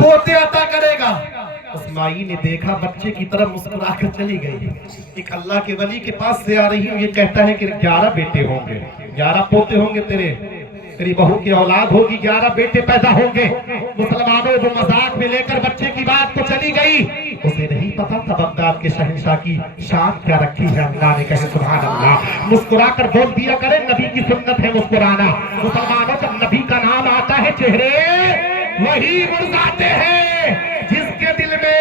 پوتے عطا کرے گا۔ اس مائی نے دیکھا بچے کی طرف مسکرا کر چلی گئی۔ ایک اللہ کے ولی کے پاس سے آ رہی ہوں، یہ کہتا ہے کہ 11 بیٹے ہوں گے، 11 پوتے ہوں گے، تیری بہو کی اولاد ہوگی، 11 بیٹے پیدا ہوں گے۔ مسلمانوں وہ مذاق میں لے کر بچے کی بات کو چلی گئی۔ اسے نہیں پتا تھا بغداد کے شہنشاہ کی شان کیا رکھی ہے۔ اللہ نے کہے سبحان اللہ، مسکرا کر بول دیا کرے، نبی کی سنت ہے مسکرانا۔ مسلمانوں جب نبی کا نام آتا ہے چہرے وہی مرزاتے ہیں جس کے دل میں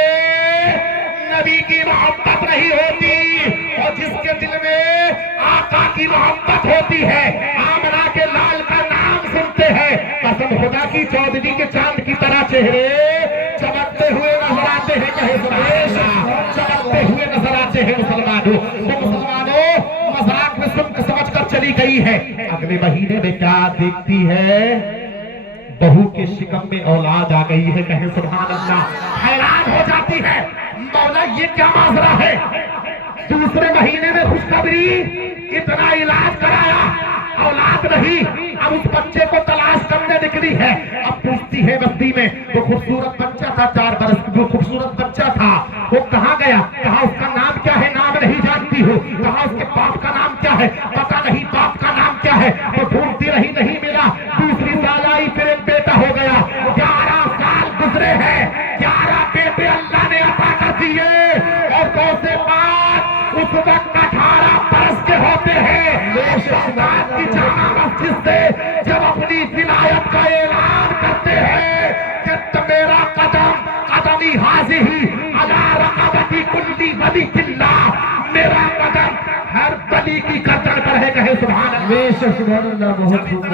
نبی کی محبت نہیں ہوتی، اور جس کے دل میں آقا کی محبت ہوتی ہے۔ آمنہ کے لال کا نام سنتے ہیں، قسم خدا کی چودھری کے چاند کی طرح چہرے چمکتے ہوئے نظر آتے ہیں۔ کہے سبحان اللہ، چمکتے ہوئے نظر آتے ہیں مسلمانوں۔ تو مسلمانوں مذاق میں سن کے سمجھ کر چلی گئی ہے۔ اگلے مہینے میں کیا دیکھتی ہے؟ بہو کے شکم میں اولاد آ گئی ہے۔ کہے سبحان اللہ، حیران ہو جاتی ہے، مولا یہ کیا ماجرا ہے؟ دوسرے مہینے میں خوشخبری، اتنا علاج کرایا، اولاد نہیں۔ اب اس بچے کو تلاش کرنے نکلی ہے۔ اب پوچھتی ہے بستی میں، وہ خوبصورت بچہ تھا 4 برس، وہ خوبصورت بچہ تھا، وہ کہاں گیا؟ کہا اس کا نام کیا ہے؟ نام نہیں جانتی ہو۔ کہا اس کے باپ کا نام کیا ہے؟ پتہ نہیں باپ کا نام کیا ہے۔ وہ ڈھونڈتی رہی، نہیں ملا۔ دوسری سال آئی، پھر ایک بیٹا ہو گیا۔ 11 سال گزرے ہیں، 11 بیٹے اللہ نے عطا کر دیے، اور غوث پاک اس وقت 18 برس کے ہوتے ہیں۔ بغداد کی جامع مسجد سے جب اپنی ولایت کا اعلان کرتے ہیں کہ میرا قدم قدمی حاضی علی رقبتی کلی ولی اللہ، میرا قدم ہر ولی کی گردن پر ہے۔ کہے سبحان اللہ، سبحان اللہ۔ بہت خوب،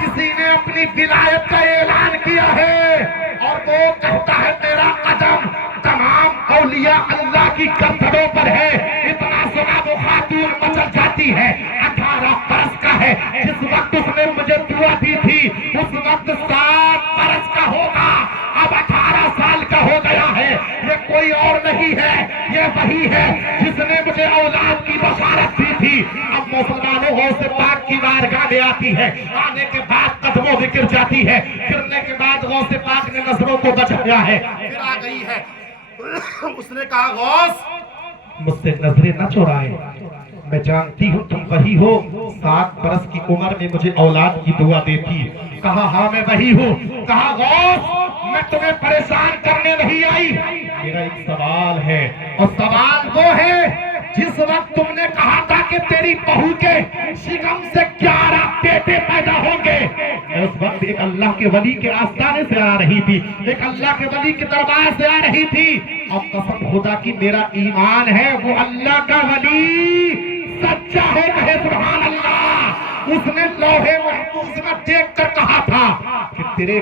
کسی نے اپنی ولایت کا اعلان کیا ہے، اور وہ کہتا ہے میرا قدم تمام اولیاء اللہ کی گردنوں پر ہے۔ اتنا سنا وہ خاتون مچل جاتی ہے، 18 برس کا ہے۔ جس وقت اس نے مجھے دعا دی تھی اس وقت 7 برس کا ہوگا، اب 18 سال کا ہو گیا ہے۔ یہ کوئی اور نہیں ہے، یہ وہی ہے جس نے مجھے اولاد کی بشارت دی تھی۔ اب مسلمانوں غوث پاک کی بارگاہ میں آتی ہے، آنے کے بعد قدموں میں گر جاتی ہے، گرنے کے بعد غوث پاک نے نظروں کو بچایا ہے، پھر آ گئی ہے۔ اس نے کہا غوث مجھ سے نظریں نہ چرائے، میں جانتی ہوں تم وہی ہو، 7 برس کی عمر میں مجھے اولاد کی دعا دیتی۔ کہا ہاں میں وہی ہوں۔ کہا غوث میں تمہیں پریشان کرنے نہیں آئی، میرا ایک سوال ہے، اور سوال وہ ہے جس وقت تم نے کہا تھا کہ تیری بہو کے شکم سے 11 بیٹے پیدا ہوں گے، اس وقت ایک اللہ کے ولی کے آستانے سے آ رہی تھی، ایک اللہ کے ولی کے دربار سے آ رہی تھی۔ اب قسم خدا کی میرا ایمان ہے وہ اللہ کا ولی سچا ہے۔ کہے سبحان اللہ۔ اس نے لوہے محفوظ میں دیکھ کر کہا تھا کہ تیرے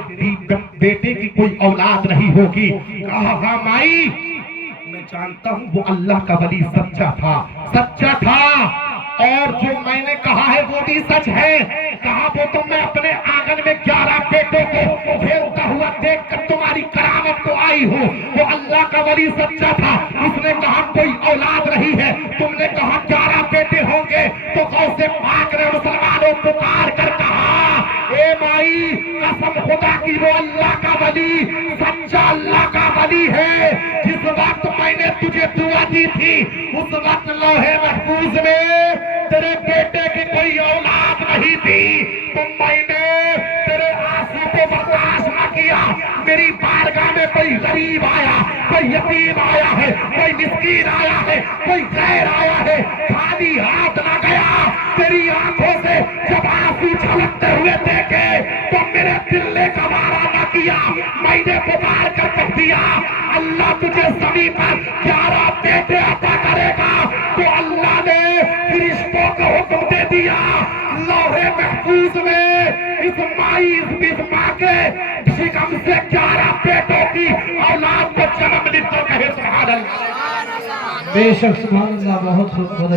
بیٹے کی کوئی اولاد نہیں ہوگی۔ کہا ہاں مائی میں جانتا ہوں وہ اللہ کا ولی سچا تھا، سچا تھا، اور جو میں نے کہا ہے وہ بھی سچ ہے۔ کہا وہ تو میں اپنے آنگن میں 11 بیٹوں کو کھیلتا ہوا دیکھ کر تمہاری کرامت کو آئی ہوں، وہ اللہ کا ولی سچا تھا۔ اس نے کہا کوئی اولاد نہیں ہے، تم نے کہا 11 بیٹے ہوں گے، تو غوث پاک نے مسلمانوں پکار کر کہا اے مائی قسم خدا کی وہ اللہ کا ولی سچا اللہ کا ولی ہے۔ جس وقت میں نے تجھے دعا دی تھی اس وقت لوہے محفوظ میں تیرے بیٹے کی کوئی اولاد نہیں تھی، تو میں نے تیرے آنسو کو برداشت نہ کیا۔ میری بارگاہ میں کوئی غریب آیا، کوئی یتیم آیا ہے، کوئی مسکین آیا ہے، کوئی غیر آیا ہے، خالی ہاتھ نہ گیا۔ تیری آنکھوں سے جب آنسو چھلکتے ہوئے دیکھے تو میرے دل نے گوارا نہ کیا، میں نے پکار کر کہہ دیا اللہ تجھے زمین پر 11 بیٹے عطا کرے گا۔ تو اللہ نے فرشتوں کو حکم دے دیا لوہے محفوظ میں اس مائی اس ماں کے شکم سے 11 بیٹوں کی اولاد کو جنم لکھ کر کہے سبحان اللہ۔ بے شک سبحان اللہ، بہت اچھا۔